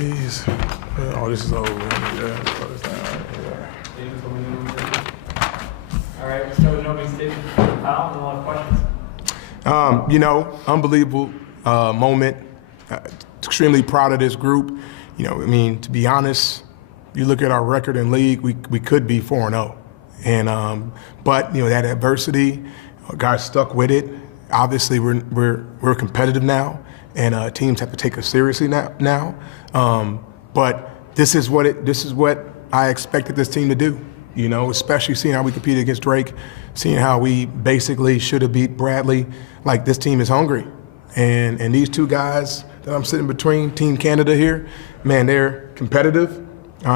please. Oh, this is over. Yeah. All right, let's start with an opening statement. Kyle, no more questions. Unbelievable moment. Extremely proud of this group. To be honest, you look at our record in league, we could be 4-0. But that adversity, guys stuck with it. Obviously, we're competitive now, and teams have to take us seriously now. But this is what I expected this team to do. Especially seeing how we competed against Drake, seeing how we basically should have beat Bradley. Like, this team is hungry, and these two guys that I'm sitting between, Team Canada here, man, they're competitive.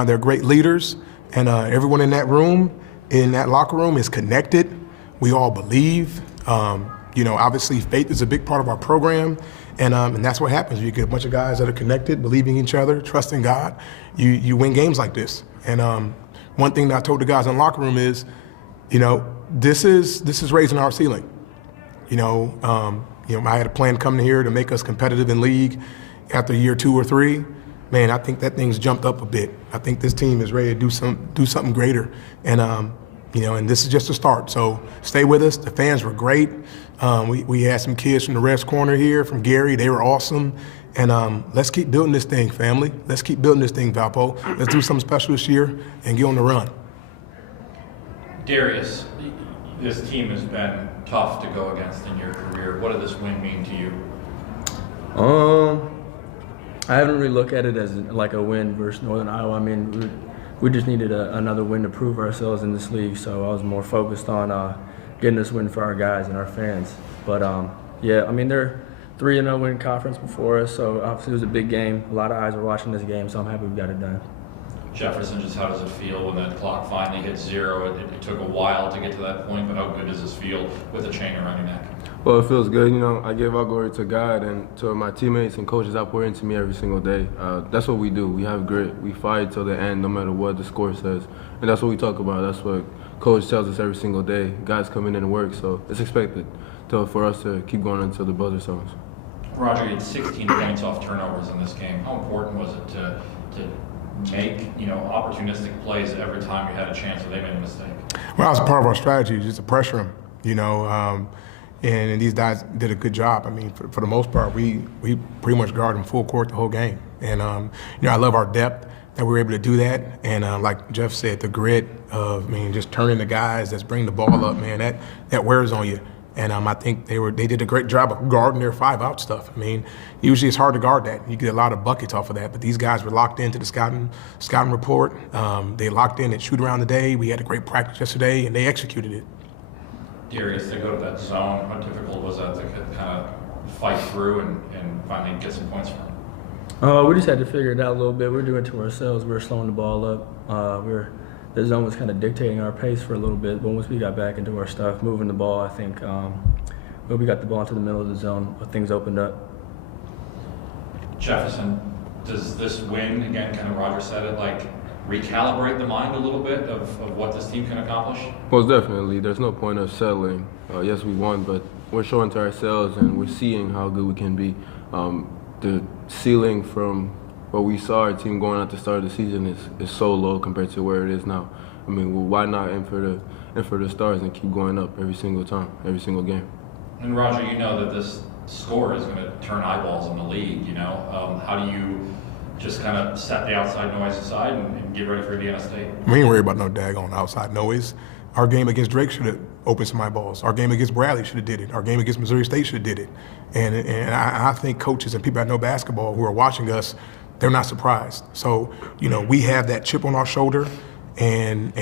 They're great leaders, and everyone in that room, in that locker room, is connected. We all believe. Obviously, faith is a big part of our program, and that's what happens. You get a bunch of guys that are connected, believing each other, trusting God. You win games like this. And one thing that I told the guys in the locker room is, this is raising our ceiling. I had a plan coming here to make us competitive in league after year 2 or 3. Man, I think that thing's jumped up a bit. I think this team is ready to do something greater. And and this is just a start. So stay with us. The fans were great. We had some kids from the refs corner here, from Gary. They were awesome. And let's keep building this thing, family. Let's keep building this thing, Valpo. Let's do something special this year and get on the run. Darius, this team has been tough to go against in your career. What did this win mean to you? I haven't really looked at it as like a win versus Northern Iowa. I mean, we just needed another win to prove ourselves in this league, so I was more focused on getting this win for our guys and our fans. But they're 3-0 win conference before us, so obviously it was a big game. A lot of eyes were watching this game, so I'm happy we got it done. Jefferson, just how does it feel when the clock finally hits 0? It took a while to get to that point, but how good does this feel with a chain around your neck? Well, it feels good. I give all glory to God and to my teammates and coaches that pour into me every single day. That's what we do. We have grit. We fight till the end, no matter what the score says. And that's what we talk about. That's what Coach tells us every single day. Guys coming in and work, so it's expected for us to keep going until the buzzer sounds. Roger, you had 16 points off turnovers in this game. How important was it to make opportunistic plays every time you had a chance or they made a mistake? Well, that was part of our strategy, just to pressure them, and these guys did a good job. I mean, for the most part, we pretty much guarded them full court the whole game. And, I love our depth that we were able to do that. And like Jeff said, the grit of, just turning the guys that's bring the ball up, man, that wears on you. And I think they did a great job of guarding their 5-out stuff. Usually it's hard to guard that. You get a lot of buckets off of that. But these guys were locked into the scouting report. They locked in at shoot around the day. We had a great practice yesterday, and they executed it. Darius, to go to that zone, how difficult was that to kind of fight through and finally get some points from? We just had to figure it out a little bit. We were doing it to ourselves. We were slowing the ball up. The zone was kind of dictating our pace for a little bit, but once we got back into our stuff, moving the ball, I think when we got the ball into the middle of the zone, things opened up. Jefferson, does this win, again, kind of Roger said it, like recalibrate the mind a little bit of what this team can accomplish? Most definitely. There's no point of settling. Yes, we won, but we're showing to ourselves and we're seeing how good we can be. The ceiling from what we saw our team going at the start of the season is so low compared to where it is now. Why not aim for the stars and keep going up every single time, every single game? And Roger, you know that this score is going to turn eyeballs in the league. How do you just kind of set the outside noise aside and get ready for Indiana State? We ain't worried about no daggone outside noise. Our game against Drake should have opened some eyeballs. Our game against Bradley should have did it. Our game against Missouri State should have did it. And I think coaches and people that know basketball who are watching us, they're not surprised. So, we have that chip on our shoulder, and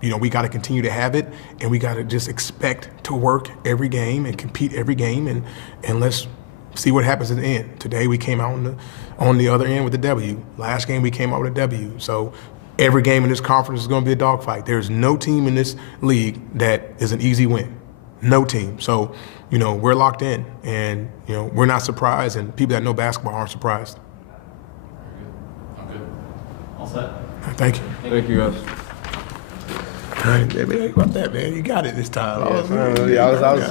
we got to continue to have it, and we got to just expect to work every game and compete every game, and let's see what happens at the end. Today we came out on the other end with a W. Last game we came out with a W. So every game in this conference is going to be a dogfight. There's no team in this league that is an easy win. No team. So, we're locked in, and, we're not surprised, and people that know basketball aren't surprised. I'm good. All set. Thank you. Thank you, guys. All right, baby, how about that, man? You got it this time. Yeah, I was